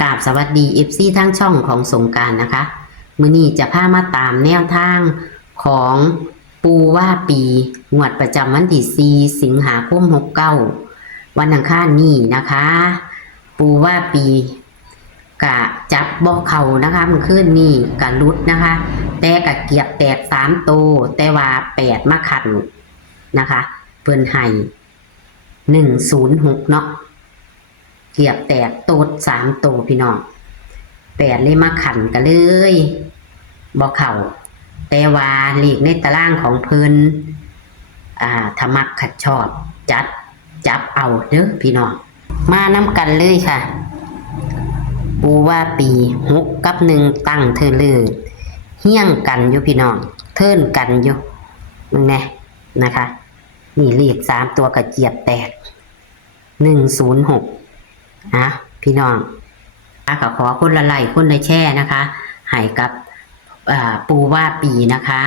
กราบสวัสดี FC ทั้งช่องของสงกรานต์นะคะมื้อนี้จะพามาตามแนวทางของปูว่าปีงวดประจำวันที่4สิงหาคม69วันอังคารนี้นะคะ ปูว่าปีกะจับบ่เข้านะคะเมื่อคืนนี้กะลุดนะคะ แต่กะเกียบแตก3โตวแต่ว่า8มาขันนะคะเพิ่นให้106เนาะเกียบแตกโตด3โตวพี่น้อง8เลยมาขันกันเลยบ่เข้าแต่ว่าเลขในตารางของเพิ่นถ้ามักขัดชอบจับเอาเด้อพี่น้องมานํกันเลยค่ะปูว่าปี6กับ1ตั้งเธอเลยเฮี้ยงกันอยู่พี่น้องเทิร์นกันอยู่มึงแน่นะคะนี่เลข3ตัวกระเจียบแตก106พี่น้องก็ขอคนละไลค์คนละแช่นะคะให้กับปูว่าปีนะคะ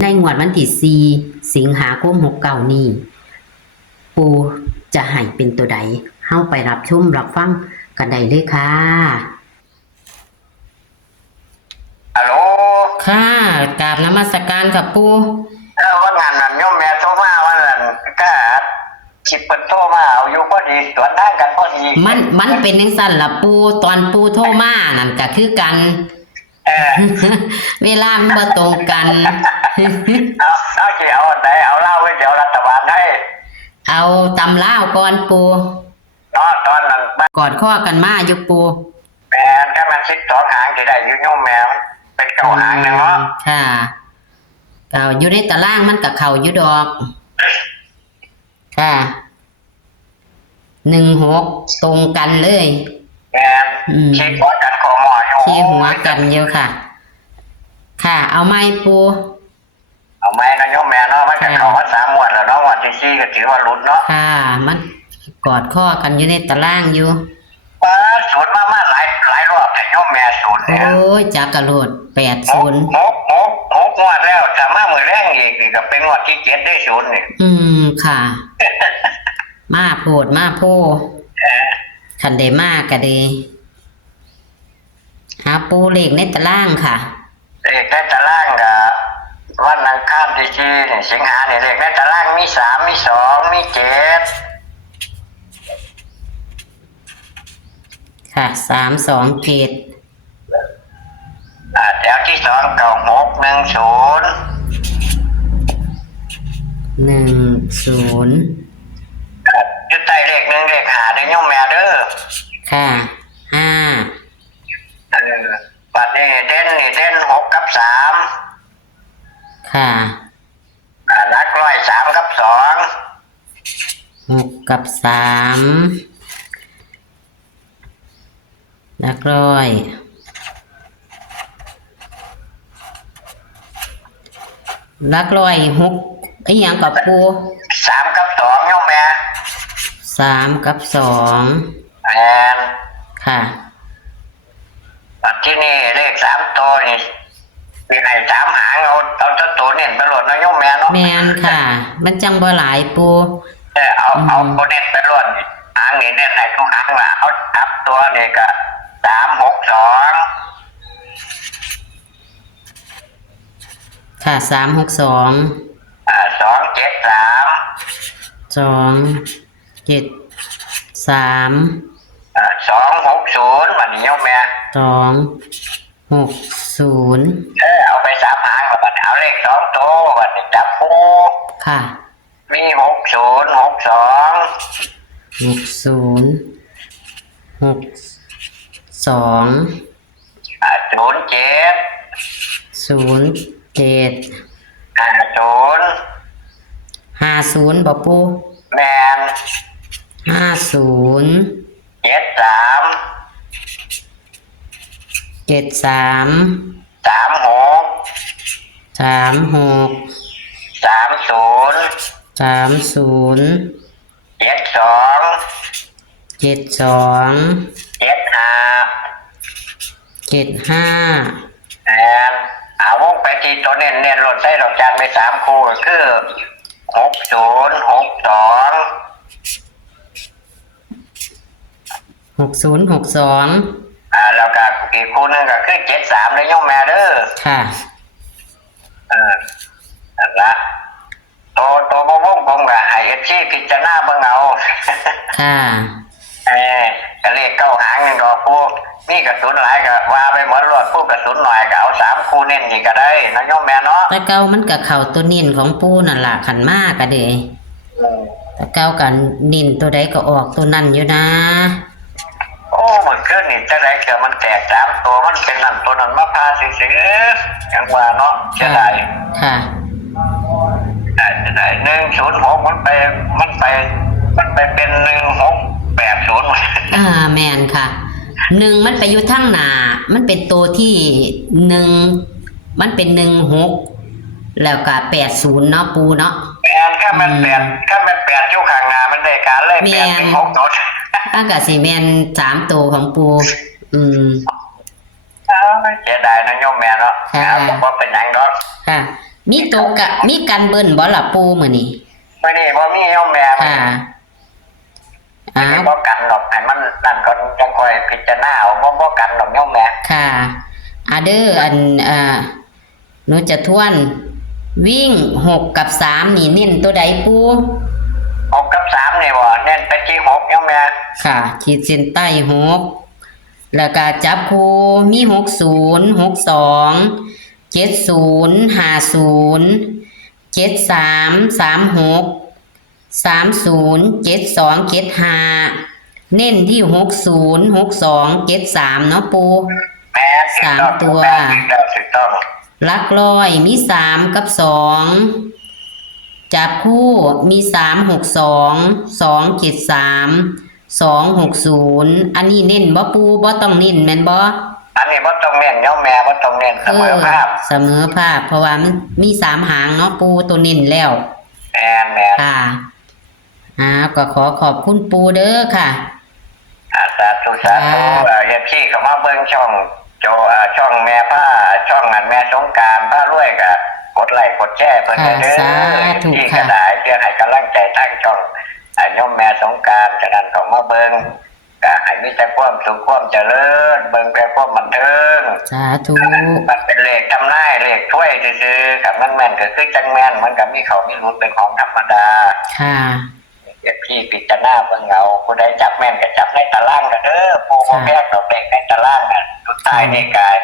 ในงวดวันที่4สิงหาคม69นี้ปูจะให้เป็นตัวใดเฮาไปรับชมรับฟังกันได้เลยค่ะฮัลโหลค่ะกราบนมัสการค่ะปูว่างานนั้นโยมแม่โทรมาว่านั่นก็คิดเปิดโทรมาเอาอยู่พอดีสวนทางกันพอดีมันเป็นจังซั่นล่ะปูตอนปูโทรมานั่นก็คือกันเวลามันบ่ตรงกันเอาสิเอาอันใดเอาเล่าไว้เดี๋ยวรัฐบาลให้เอาตำลาวก่อนปูตอนนั้นกอดข้อกันมาอยู่ปูแม่ถ้ามัน12หางสิได้อยู่โยมแม่เป็น9หางนึงเนาะค่ะก็อยู่ในตารางมันก็เข้าอยู่ดอกค่ะ16ตรงกันเลยแม่ชี้หัวกันขอหมออยู่ชี้หัวกันอยู่ค่ะค่ะเอาไม้ปูเอาไม้นะโยมแม่เนาะมันจะเข้ามา3งวดแล้วเนาะงวดที่4ก็ถือว่าหลุดเนาะค่ะมันกอดข้อกันอยู่ในตารางอยู่สูตรมาหลายรอบแต่โยมแม่สูตรเนี่ยโอ้ยจักกระโดด806งวดแล้วจะมามือแรงอีกนี่ก็เป็นงวดที่7ได้ศูนย์นี่ค่ะมาโพดมาโพคันได้มากก็ดีหาปูเลขในตารางค่ะเลขในตารางก็วันอังคารที่4สิงหาเนี่ยเลขในตารางมี3มี2มี7ค่ะ3 2 7แถวที่2 9 6 1 0อยู่ใต้เลข1เลข5ได้โยมแม่เด้อค่ะปัดนี่เด่น6กับ3ค่ะหลักร้อย3กับ2 6กับ3หลักร้อย6อีหยังกับปู3กับ2โยมแม่3กับ2ค่ะปัดที่นี่เลข3ตัวนี่มีให้3หางเอาตัวเน้นไปโหลดนะโยมแม่เนาะแม่นค่ะมันจังบ่หลายปูเอาตัวเน้นไปโหลดหางนี่เน้นให้ทุกหางว่าเอาจับตัวนี่ก็362ค่ะ362 273 260วันนี้โยมแม่260เอาไป3หางบัดนี้เอาเลข2ตัวบัดนี้จับคู่ค่ะมี60 62 07 50บ่ปูแม่น50 73 36 30 72 75เอาวงไปที่ตัวเน้นรถใส่ดอกจานไป3คู่คือ60 62 6062แล้วก็อีกคู่หนึงก็คือ73เลยโยมแม่เด้อ ค่ะ นั่นละตัวบ่วงผมก็ให้เอฟซีพิจารณาเบิ่งเอา ค่ะ ก็เลขเก้าหางนึงดอกผู้นี่กระสุนหลายก็ว่าไปหมดรถผู้กระสุนหน่อยก็เอา3คู่เน้นนี่ก็ได้นะโยมแม่เนาะ แต่เก่ามันก็เข้าตัวเน้นของปูนั่นล่ะขันมากก็เด้แต่เก่ากันเน้นตัวใดก็ออกตัวนั้นอยู่นะ โอ้เมื่อคืนนี่จะได้เกิดมันแตก3ตัวมันเป็นนั่นตัวนั้นมาพาซื่อๆจังว่าเนาะจะได้ ค่ะ ได้106มันไปเป็น1680 แมนค่ะ1มันไปอยู่ทางหน้ามันเป็นตัวที่1มันเป็น16แล้วก็80เนาะปูเนาะ แปดถ้ามันแปดอยู่ข้างหน้ามันได้การเลยแปดเป็น6ตัว ตั้งก็สิแม่น3ตัวของปูเสียดายนะโยมแม่เนาะผมว่าเป็นหยังดอก ค่ะมีตัวกะมีกันเบิ้นบ่ล่ะปูมื้อนี้ ไม่นี่บ่มีโยมแม่ ค่ะ ไม่ได้บ่กันดอกให้มันนั่นก็จังค่อยพิจารณาเอาบ่กันดอกโยมแม่ ค่ะเด้อหนูจะทวนวิ่ง6กับ3นี่เน้นตัวใดปู6กับ3นี่บ่เน้นไปที่6โยมแม่ ค่ะขีดเส้นใต้6แล้วก็จับคู่มี60 62 70 50 73 36 30 72 75เน้นที่60 62 73เนาะปู แม่ 3ตัว ถูกต้อง หลักร้อยมี3กับ2จับคู่มี362 273 260อันนี้เน้นบ่ปูบ่ต้องเน้นแม่นบ่อันนี้บ่ต้องเน้นโยมแม่บ่ต้องเน้นเสมอภาพเสมอภาพเพราะว่ามันมี3หางเนาะปูตัวเน้นแล้วแม่ค่ะก็ขอบคุณปูเด้อค่ะสาธุเอฟซีเข้ามาเบิ่งช่องแม่ผ้าช่องแม่สงกรานต์ผ้ารวยก็กดไลค์กดแชร์เพิ่นเด้อที่กระดาษเพื่อให้กำลังใจทางช่องโยมแม่สงกรานต์ฉะนั้นเข้ามาเบิ่งก็ให้มีแต่ความสุขความเจริญเบิ่งแต่ความบันเทิงสาธุมันเป็นเลขทำนายเลขถ้วยซื่อๆกับมันแม่นก็คือจังแม่นมันก็มีเขามีหลุดเป็นของธรรมดาค่ะเดี๋ยวพี่พิจารณาเบิ่งเอาผู้ใดจับแม่นก็จับในตารางกันเด้อผู้บ่แม่นก็แบ่งในตารางน่ะสุดท้ายนี่กาย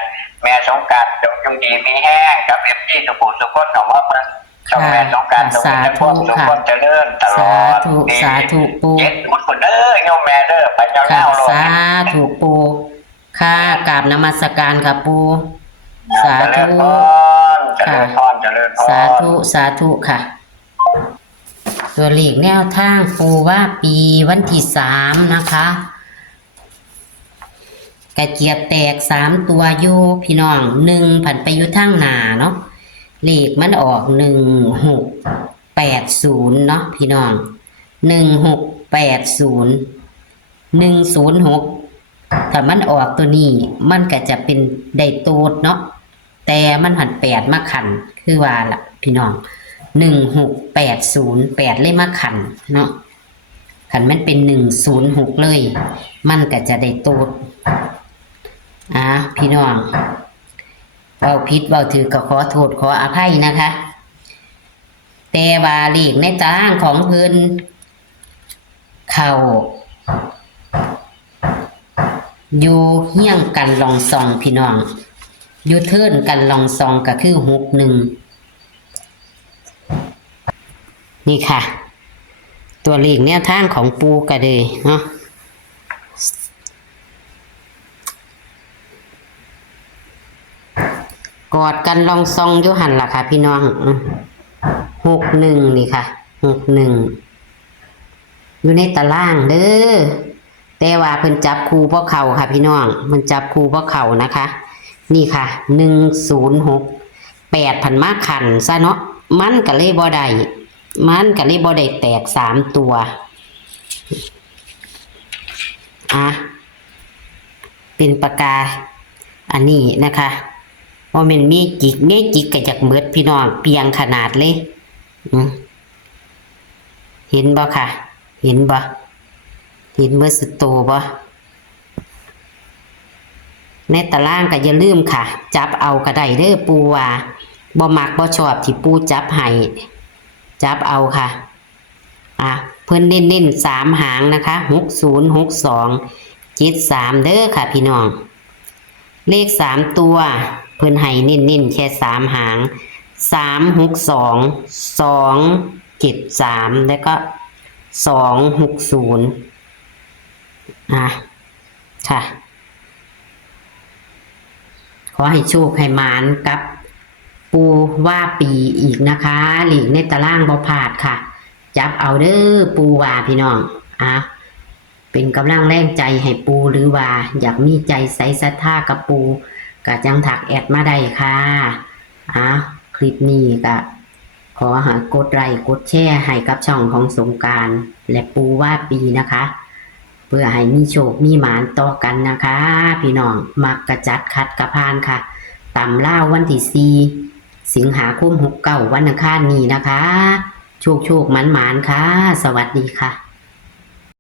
แม่สงกรานต์จงดีมีแห้งกับ FG ทุกผู้ทุกคนเนาะว่าเบิ่งช่องแม่สงกรานต์จงมีแต่ความสุขความเจริญตลอดสาธุปูเจ็ดมุดคนเด้อโยมแม่เด้อไปยาวๆโลดสาธุปูค่ะกราบนมัสการค่ะปูสาธุค่ะสาธุค่ะตัวเลขแนวทางปูว่าปีวันที่3นะคะกระเจี๊ยบแตก3ตัวอยู่พี่น้อง1ผันไปอยู่ทางหน้าเนาะเลขมันออก1680เนาะพี่น้อง1680 106ถ้ามันออกตัวนี้มันก็จะเป็นได้โตดเนาะแต่มันหัน8มาขันคือว่าล่ะพี่น้อง16808เลยมาขันเนาะขันมันเป็น106เลยมันก็จะได้โตดพี่น้องเว้าผิดเว้าถือก็ขอโทษขออภัยนะคะแต่ว่าเลขในตารางของเพิ่นเข้าอยู่เฮี้ยงกันลองซองพี่น้องอยู่เทิร์นกันลองซองก็คือ61นี่ค่ะตัวเลขแนวทางของปูก็เลยเนาะกอดกันลองซองอยู่หันล่ะค่ะพี่น้อง61นี่ค่ะ61อยู่ในตารางเด้อแต่ว่าเพิ่นจับคู่บ่เข้าค่ะพี่น้องมันจับคู่บ่เข้านะคะนี่ค่ะ106 8พันมาขันซะเนาะมันก็เลยบ่ได้แตก3ตัวเป็นปากกาอันนี้นะคะว่ามันมีจิกก็จากเบิดพี่น้องเปียงขนาดเลยเห็นบ่ค่ะเห็นบ่เห็นเบิดสุดโตบ่ ในตารางก็อย่าลืมค่ะ จับเอาก็ได้เด้อปูว่าบ่มักบ่ชอบที่ปูจับให้จับเอาค่ะเพิ่นเน้นๆ3หางนะคะ60 62 73เด้อค่ะพี่น้องเลข3ตัวเพิ่นให้เน้นๆแค่3หาง362 273แล้วก็260ค่ะขอให้โชคให้หมานกับปูว่าปีอีกนะคะหลีกในตารางบ่พลาดค่ะจับเอาเด้อปูว่าพี่น้องเป็นกำลังแรงใจให้ปูหรือว่าอยากมีใจใส่ศรัทธากับปูก็จังถักแอดมาได้ค่ะคลิปนี้ก็ขอหากดไลค์กดแชร์ให้กับช่องของสงกรานต์และปูว่าปีนะคะเพื่อให้มีโชคมีหมานต่อกันนะคะพี่น้องมักกระจัดคัดกระพานค่ะตำเล่าวันที่4 สิงหาคม69วันอังคารนี้นะคะโชคหมานค่ะสวัสดีค่ะ